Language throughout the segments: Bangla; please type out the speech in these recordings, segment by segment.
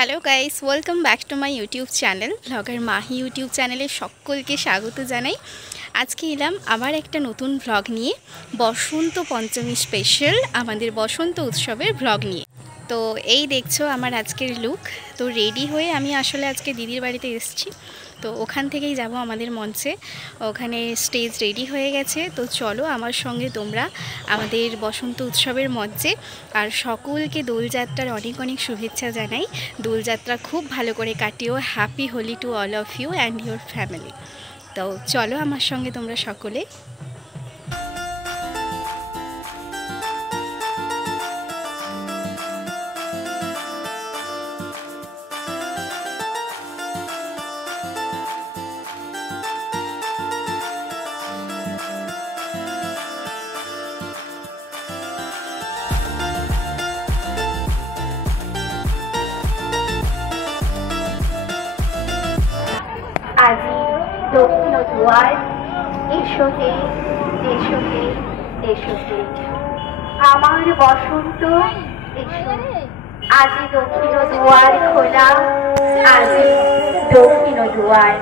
Hello guys, welcome back to my YouTube channel blogger Mahi YouTube চ্যানেলে সকলকে স্বাগত জানাই। আজকে এলাম আবার একটা নতুন ভ্লগ নিয়ে, বসন্ত পঞ্চমী স্পেশাল আমাদের বসন্ত উৎসবের ভ্লগ নিয়ে। তো এই দেখছো আমার আজকের লুক। তো রেডি হয়ে আমি আসলে আজকে দিদির বাড়িতে এসেছি, তো ওখান থেকেই যাব আমাদের মঞ্চে। ওখানে স্টেজ রেডি হয়ে গেছে, তো চলো আমার সঙ্গে তোমরা আমাদের বসন্ত উৎসবের মঞ্চে। আর সকলকে দোলযাত্রার অনেক অনেক শুভেচ্ছা জানাই। দোলযাত্রা খুব ভালো করে কাটিও। Happy Holi to all of you and your family. তো চলো আমার সঙ্গে তোমরা সকলে। আজি দক্ষিণ দুয়ার, এসো হে এসো হে এসো হে আমার বসন্ত এসো। আজি দক্ষিণ দুয়ার খোলা, আজি দক্ষিণ দুয়ার।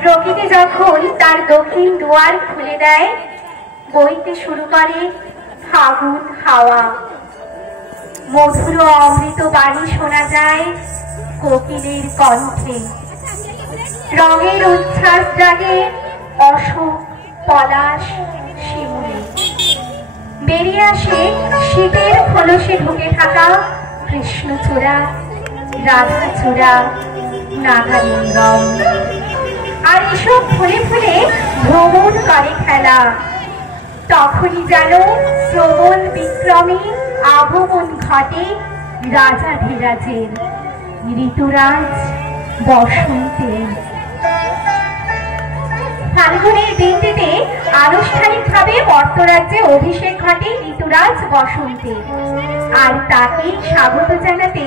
প্রকৃতি যখন তার দক্ষিণ দুয়ার খুলে দেয়, বইতে শুরু করে ফাগুন হাওয়া। মধুর অমৃত বাণী শোনা যায় কোকিলের কণ্ঠে। রঙের উচ্ছ্বাস জাগে অশোক, পলাশ, শিমুলে। বেরিয়ে আসে শীতের খোলসে ঢুকে থাকা কৃষ্ণচূড়া, রাধাচূড়া, নাগালিঙ্গম। আর এসব ফুলে ফুলে ভ্রমণ করে খেলা। তখনই যেন প্রবল বিক্রমে আগমন ঘটে রাজাধিরাজের, ঋতুরাজ বসন্তের। ফাল্গুনের দিনটিতে আনুষ্ঠানিকভাবে মর্তরাজ্যে অভিষেক ঘটে ঋতুরাজ বসন্তের। আর তাকে স্বাগত জানাতে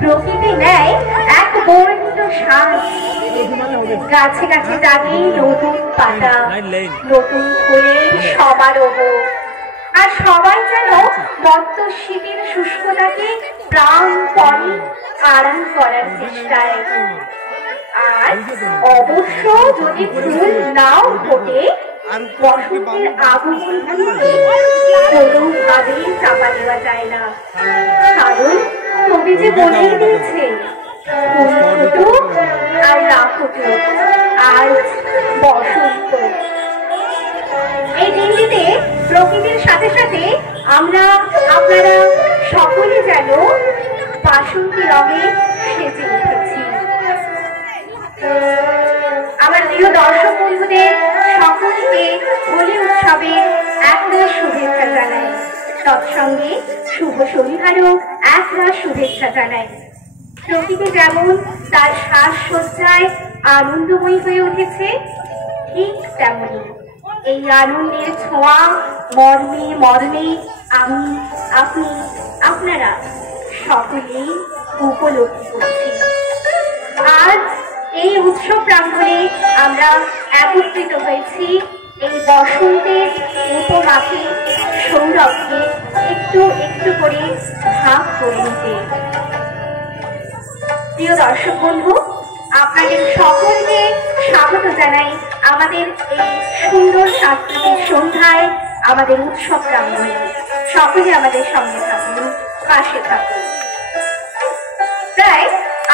প্রকৃতি নেয় এক বর্ণিল সাজ। গাছে গাছে জাগে নতুন পাতা, নতুন ফুলের সমারোহ। আর সবাই যেন মত্ত শীতের শুষ্কতাকে প্রাণপণে আরাম করার চেষ্টায়। আর অবশ্য যদি ফুল নাও ফোটে, বসন্তের আগমনকে কোনোভাবেই চাপা দেওয়া যায় না। কারণ কবি যে বলেই দিয়েছে, ফুল ফুটুক আর না ফুটুক, আজ বসন্ত। এই দিনটিতে প্রকৃতির সাথে সাথে আমরা আপনারা সকলে যেন বাসন্তী রঙে সেজে উঠেছি। আমার প্রিয় দর্শক বন্ধুদের সকলকে হোলি উৎসবে একরাশ শুভেচ্ছা জানাই। তৎসঙ্গে শুভ সন্ধ্যারও একরাশ শুভেচ্ছা জানাই। প্রকৃতি যেমন তার সাজসজ্জায় আনন্দময়ী হয়ে উঠেছে, ঠিক তেমনি এই আনন্দের ছোঁয়া মর্মে মর্মে আমি, আপনি, আপনারা সকলেই উপলব্ধি করছি। আজ এই উৎসব প্রাঙ্গণে আমরা একত্রিত হয়েছি এই বসন্তের উপমাকে, সৌরভকে একটু একটু করে ভাগ করে নিতে। প্রিয় দর্শক বন্ধু, আপনাদের সকলকে স্বাগত জানাই আমাদের এই সুন্দর সাংস্কৃতিক সন্ধ্যায়, আমাদের উৎসব প্রাঙ্গণে। সকলে আমাদের সঙ্গে থাকুন, পাশে থাকুন। প্রায়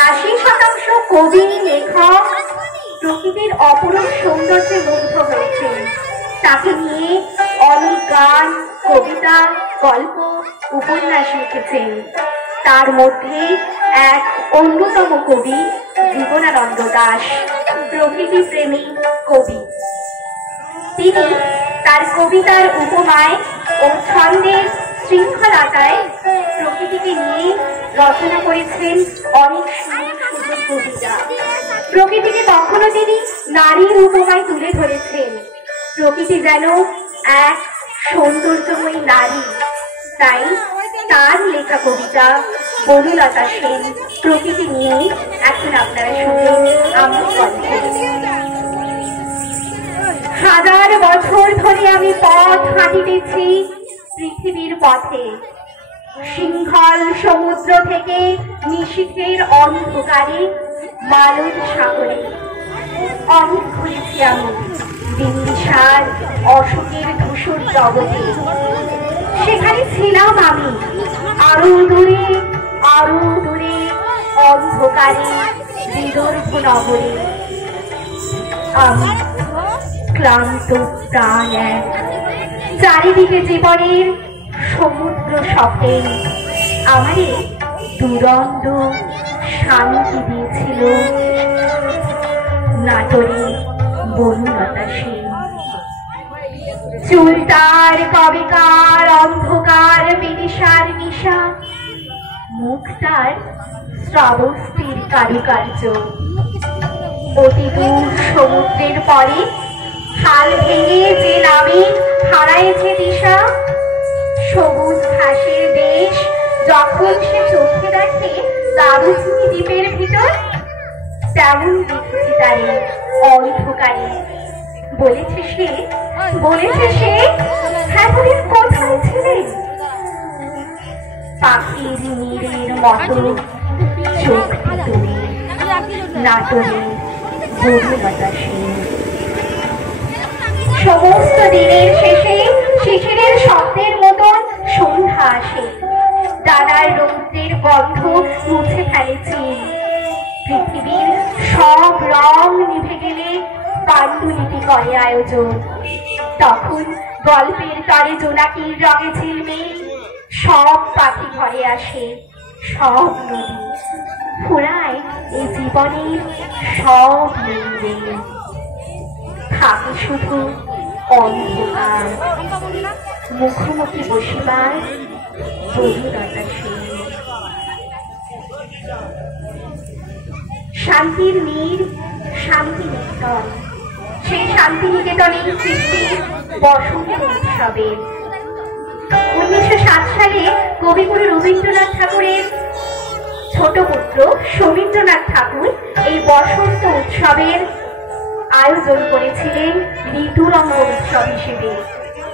৮০% কবি, লেখক প্রকৃতির অপরূপ সৌন্দর্যে মুগ্ধ হয়েছেন। তাকে নিয়ে অনেক গান, কবিতা, গল্প, উপন্যাস লিখেছেন। তার মধ্যে এক অন্যতম কবি জীবনানন্দ দাশ, প্রকৃতি প্রেমী কবি। তিনি তার কবিতার উপমায় ও ছন্দের শৃঙ্খলাটায় প্রকৃতিকে নিয়ে রচনা করেছেন অনেক সুন্দর সুন্দর কবিতা। প্রকৃতিকে কখনো তিনি নারীর উপমায় তুলে ধরেছেন। প্রকৃতি যেন এক সৌন্দর্যময়ী নারী। তাই তার লেখা কবিতা বনলতা সেন প্রকৃতি নিয়ে এখন আপনারা শুনুন আমার কণ্ঠে। হাজার বছর ধরে আমি পথ হাঁটিতেছি পৃথিবীর পথে, সিংহল সমুদ্র থেকে নিশীথের অন্ধকারে মালদ সাগরে অনেক ঘুরেছি আমি বিন্দিসার অশোকের ধূসর জগতে। সেখানে ছিলাম আমি আরো দূরে অন্ধকারে বিদর্ভ নগরে। আমি ক্লান্ত প্রাণ এক, চারিদিকে জীবনের সমুদ্র স্বপ্নে আমারে দুরন্ত শান্তি দিয়েছিল নাটোরে বনলতা সেন। চুল তার কবেকার অন্ধকার বিদিশার নিশা, মুখ তার শ্রাবস্তির কারুকার্য। অতি দূর সমুদ্রের পরে হাল ভেঙে যে নামে হারাইছে দিশা, সবুজ ঘাসের দেশ যখন সে চোখে দেখে দারুচিনি দ্বীপের ভিতর, তেমন দেখেছি তারে অন্ধকারে। বলেছে সে এতদিন কোথায় ছিলে? পাখির নীড়ের মতো চোখটি তুমি নাটোরে বনলতা সেন। সমস্ত দিনের শেষে শিশিরের শব্দের মতন সন্ধ্যা আসে, ডানার রৌদ্রের গন্ধ মুছে ফেলেছে। পৃথিবীর সব রং নিভে গেলে পাণ্ডুলিপি করে আয়োজন। তখন গল্পের তরে জোনাকির রঙে ঝিলমিল সব পাখি ঘরে আসে, সব নদী ফুরায় এই জীবনের সব নীল। থাকে শুধু অন্ধকার, মুখোমুখি বসিবার বনলতা সেন। শান্তির নীড় শান্তিনিকেতন, সেই শান্তিনিকেতনেই সৃষ্টি বসন্ত উৎসবের। 1907 সালে কবিগুরু রবীন্দ্রনাথ ঠাকুরের ছোট পুত্র সমীন্দ্রনাথ ঠাকুর এই বসন্ত উৎসবের আয়োজন করেছিলেন ঋতুরঙ্গ উৎসব হিসেবে।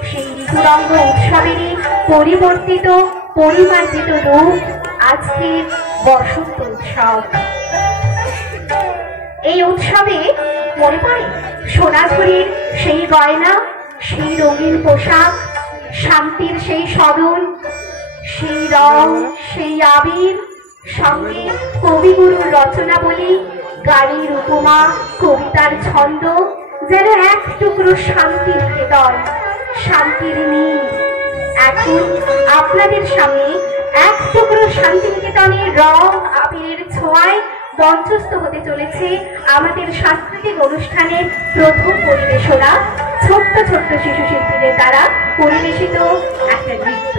সেই ঋতুরঙ্গ উৎসবেরই পরিবর্তিত পরিমার্জিত রূপ আজকের বসন্ত উৎসব। এই উৎসবে মনে পড়ে সোনাঝুরির সেই গয়না, সেই রঙিন পোশাক, শান্তির সেই সদন, সেই রং, সেই আবির, সঙ্গে কবিগুরুর রচনাবলী, গানের উপমা, কবিতার ছন্দ, যেন এক টুকরো শান্তির ভেতর, শান্তির নীল। এখন আপনাদের সামনে এক টুকরো শান্তিনিকেতনের রং আবিরের ছোঁয়ায় মঞ্চস্থ হতে চলেছে আমাদের সাংস্কৃতিক অনুষ্ঠানের প্রথম পরিবেশনা, ছোট্ট ছোট্ট শিশু শিল্পীদের দ্বারা পরিবেশিত একটা নৃত্য।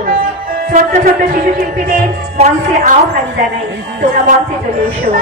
ছোট্ট ছোট্ট শিশু শিল্পীদের মঞ্চে আহ্বান জানাই, তোমরা মঞ্চে চলে এসো।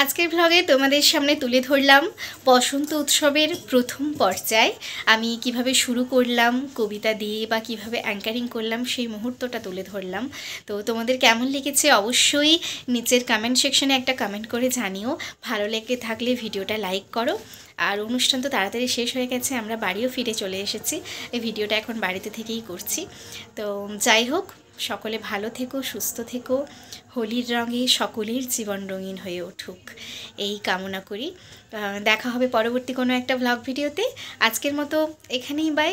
আজকের ব্লগে তোমাদের সামনে তুলে ধরলাম বসন্ত উৎসবের প্রথম পর্যায়। আমি কিভাবে শুরু করলাম কবিতা দিয়ে বা কিভাবে অ্যাঙ্কারিং করলাম সেই মুহূর্তটা তুলে ধরলাম। তো তোমাদের কেমন লেগেছে অবশ্যই নিচের কমেন্ট সেকশনে একটা কমেন্ট করে জানিও। ভালো লেগে থাকলে ভিডিওটা লাইক করো। আর অনুষ্ঠান তো তাড়াতাড়ি শেষ হয়ে গেছে, আমরা বাড়িও ফিরে চলে এসেছি। এই ভিডিওটা এখন বাড়িতে থেকেই করছি। তো যাই হোক, সকলে ভালো থেকো, সুস্থ থেকো, হোলির রঙে সকলের জীবন রঙিন হয়ে উঠুক এই কামনা করি। দেখা হবে পরবর্তী কোনো একটা ব্লগ ভিডিওতে। আজকের মতো এখানেই বাই।